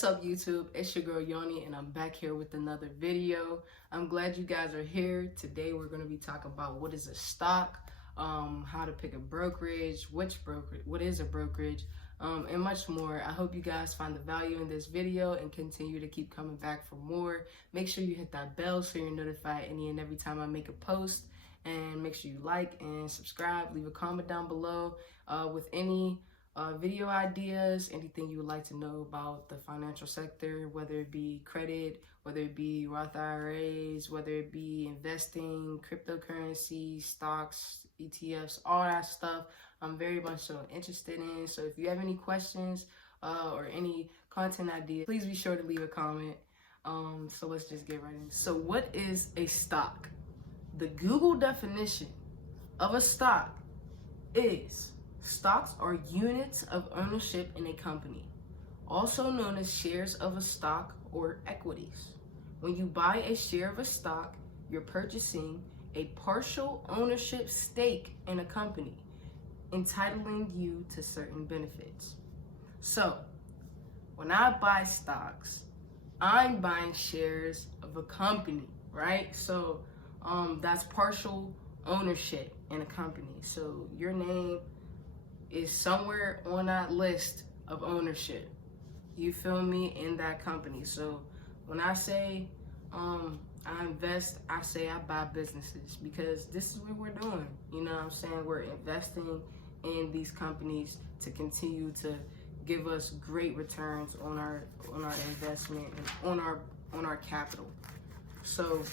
What's up, YouTube? It's your girl Yoni, and I'm back here with another video. I'm glad you guys are here. Today we're going to be talking about what is a stock, how to pick a brokerage, what is a brokerage, and much more. I hope you guys find the value in this video and continue to keep coming back for more. Make sure you hit that bell so you're notified any and every time I make a post, and make sure you like and subscribe. Leave a comment down below with any video ideas, anything you would like to know about the financial sector, whether it be credit, whether it be Roth IRAs, whether it be investing, cryptocurrency, stocks, ETFs, all that stuff. I'm very much so interested in. So if you have any questions or any content ideas, please be sure to leave a comment. So let's just get right into it. So what is a stock? The Google definition of a stock is: stocks are units of ownership in a company, also known as shares of a stock or equities. When you buy a share of a stock, you're purchasing a partial ownership stake in a company, entitling you to certain benefits. So, when I buy stocks, I'm buying shares of a company, right? So, that's partial ownership in a company. So, your name is somewhere on that list of ownership, you feel me, in that company. So when I say I invest, I say I buy businesses, because this is what we're doing. You know what I'm saying? We're investing in these companies to continue to give us great returns on our investment and on our capital. So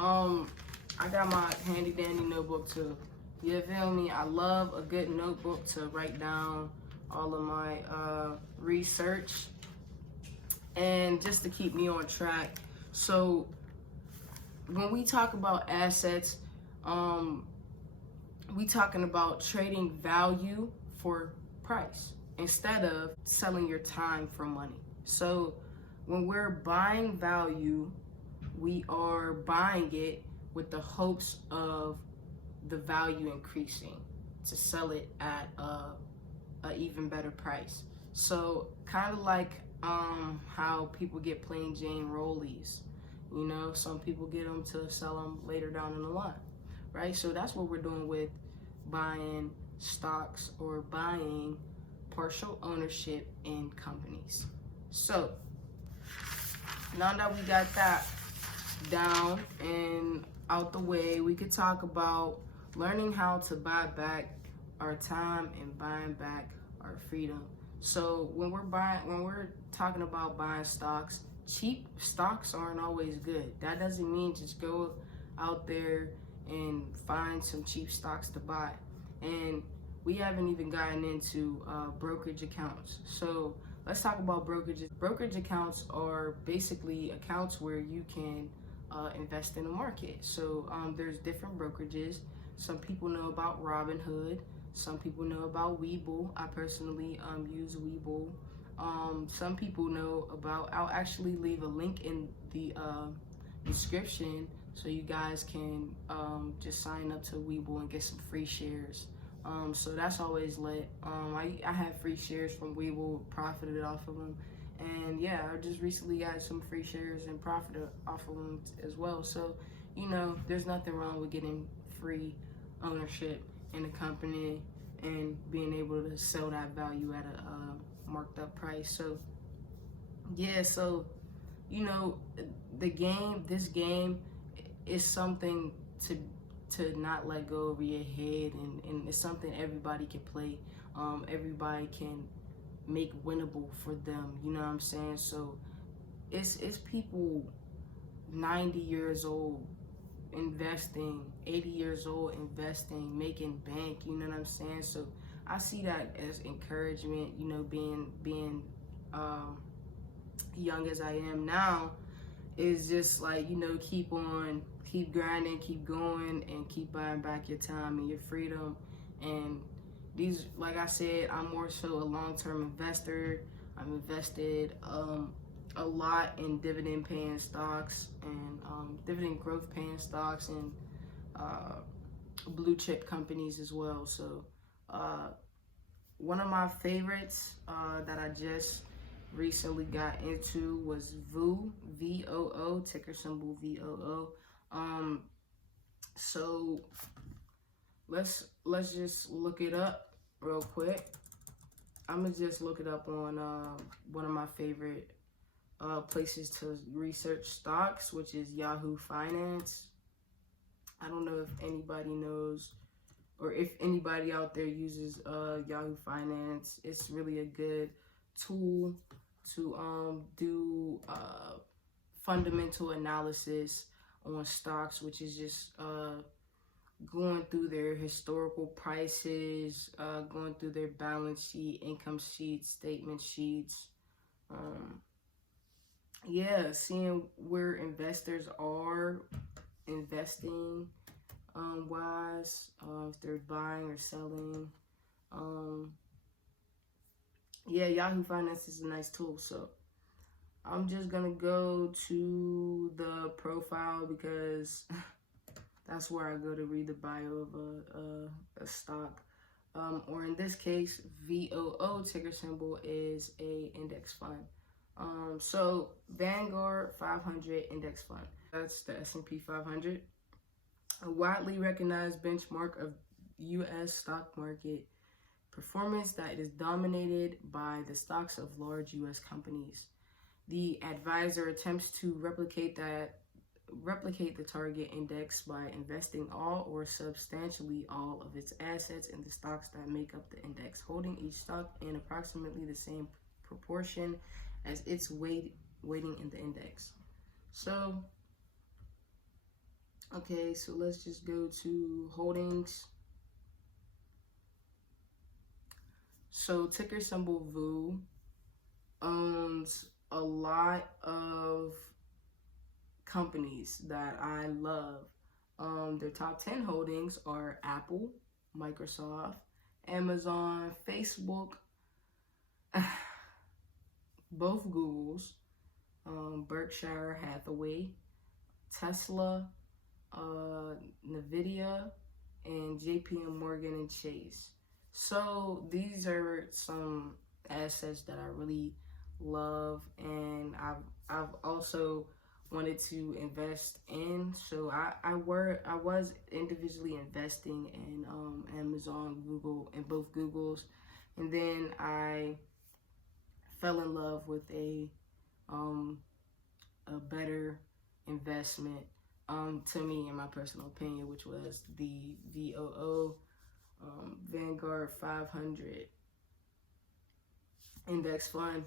I got my handy dandy notebook too. You feel me? I love a good notebook to write down all of my research and just to keep me on track. So when we talk about assets, we talking about trading value for price instead of selling your time for money. So when we're buying value, we are buying it with the hopes of the value increasing to sell it at a even better price. So kind of like how people get plain Jane rollies, you know, some people get them to sell them later down in the line, right? So that's what we're doing with buying stocks or buying partial ownership in companies. So now that we got that down and out the way, we could talk about learning how to buy back our time and buying back our freedom. So when we're talking about buying stocks, cheap stocks aren't always good. That doesn't mean just go out there and find some cheap stocks to buy. And we haven't even gotten into brokerage accounts. So let's talk about brokerages. Brokerage accounts are basically accounts where you can invest in the market. So there's different brokerages. Some people know about Robinhood. Some people know about Webull. I personally use Webull. Some people know about, I'll actually leave a link in the description so you guys can just sign up to Webull and get some free shares. So that's always lit. I have free shares from Webull, profited off of them. And yeah, I just recently got some free shares and profited off of them as well. So, you know, there's nothing wrong with getting free ownership in a company and being able to sell that value at a marked up price. So yeah, so you know, this game is something to not let go over your head, and it's something everybody can play. Everybody can make winnable for them, you know what I'm saying? So it's people 90 years old investing, 80 years old investing, making bank, you know what I'm saying? So I see that as encouragement, you know, being young as I am now, is just like, you know, keep grinding, keep going, and keep buying back your time and your freedom. And these, like I said, I'm more so a long-term investor. I'm invested a lot in dividend paying stocks and dividend growth paying stocks and blue chip companies as well. So one of my favorites that I just recently got into was VOO, VOO, ticker symbol VOO. So let's just look it up real quick. I'm gonna just look it up on one of my favorite places to research stocks, which is Yahoo Finance. I don't know if anybody knows or if anybody out there uses Yahoo Finance. It's really a good tool to do fundamental analysis on stocks, which is just going through their historical prices, going through their balance sheet, income sheets, statement sheets. Yeah, seeing where investors are investing wise, if they're buying or selling. Yeah, Yahoo Finance is a nice tool. So I'm just gonna go to the profile because that's where I go to read the bio of a stock. Or in this case, VOO ticker symbol is a index fund. So Vanguard 500 index fund. That's the S&P 500, a widely recognized benchmark of U.S. stock market performance that is dominated by the stocks of large U.S. companies. The advisor attempts to replicate the target index by investing all or substantially all of its assets in the stocks that make up the index, holding each stock in approximately the same proportion as its weighting in the index. So, okay, so let's just go to holdings. So ticker symbol VOO owns a lot of companies that I love. Their top 10 holdings are Apple, Microsoft, Amazon, Facebook, both Googles, Berkshire Hathaway, Tesla, Nvidia, and JP Morgan and Chase. So these are some assets that I really love, and I've also wanted to invest in. So I was individually investing in Amazon, Google, and both Googles, and then I fell in love with a better investment to me, in my personal opinion, which was the VOO, Vanguard 500 index fund.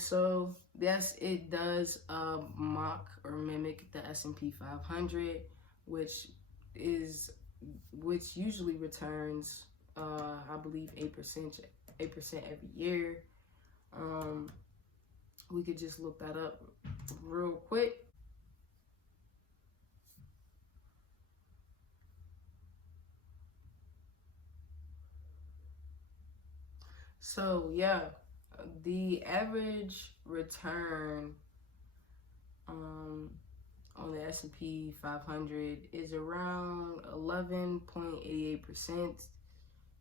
So yes, it does mock or mimic the S&P 500, which usually returns I believe 8% every year. We could just look that up real quick. So yeah, the average return on the S&P 500 is around 11.88%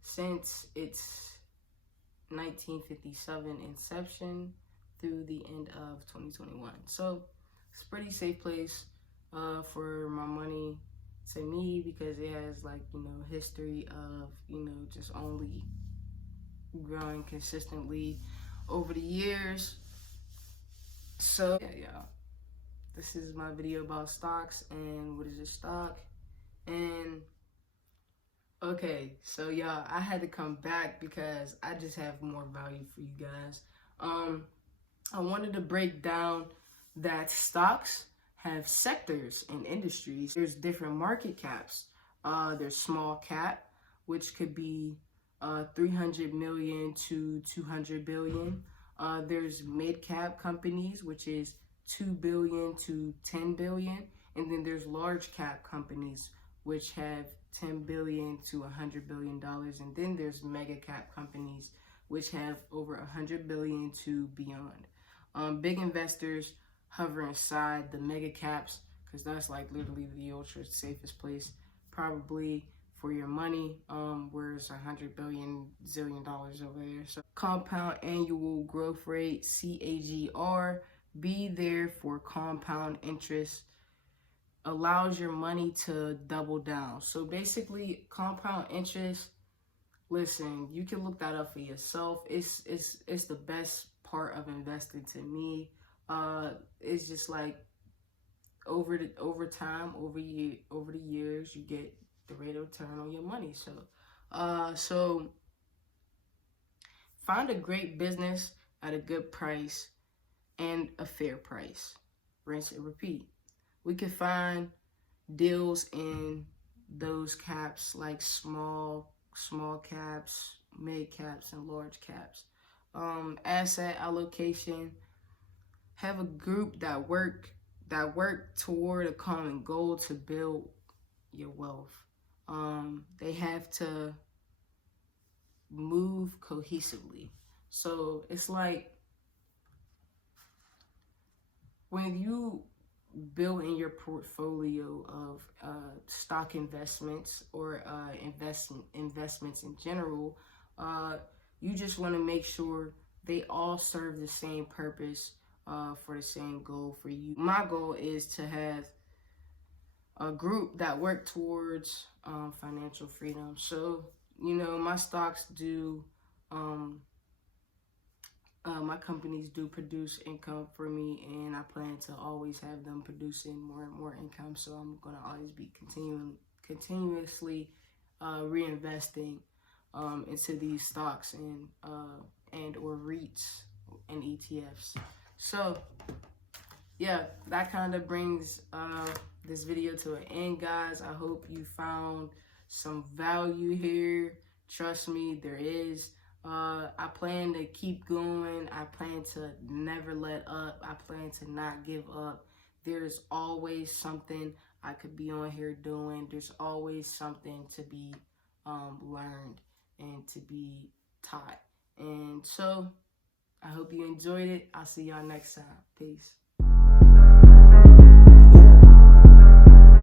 since its 1957 inception through the end of 2021. So it's a pretty safe place for my money to me, because it has, like, history of, just only growing consistently over the years. So yeah, y'all, this is my video about stocks and what is a stock. And okay, so y'all, I had to come back because I just have more value for you guys. I wanted to break down that stocks have sectors and industries. There's different market caps. There's small cap, which could be 300 million to 200 billion. There's mid cap companies, which is 2 billion to 10 billion. And then there's large cap companies, which have 10 billion to 100 billion dollars. And then there's mega cap companies, which have over 100 billion to beyond. Big investors hover inside the mega caps, because that's like literally the ultra safest place probably for your money, where's 100 billion zillion dollars over there. So compound annual growth rate, CAGR, be there for compound interest, allows your money to double down. So basically, compound interest, listen, you can look that up for yourself. It's the best part of investing to me. It's just like over time, over the years, you get the rate of return on your money. So find a great business at a good price and a fair price. Rinse and repeat. We can find deals in those caps like small caps, mid caps, and large caps. Asset allocation. Have a group that work toward a common goal to build your wealth. They have to move cohesively. So it's like when you build in your portfolio of stock investments or investments in general, you just want to make sure they all serve the same purpose for the same goal for you. My goal is to have a group that work towards financial freedom. So, you know, my stocks do, my companies do produce income for me, and I plan to always have them producing more and more income. So I'm going to always be continuously reinvesting into these stocks and or REITs and ETFs. So yeah, that kind of brings this video to an end, guys. I hope you found some value here. Trust me, there is. I plan to keep going. I plan to never let up. I plan to not give up. There's always something I could be on here doing. There's always something to be learned and to be taught. And so I hope you enjoyed it. I'll see y'all next time. Peace.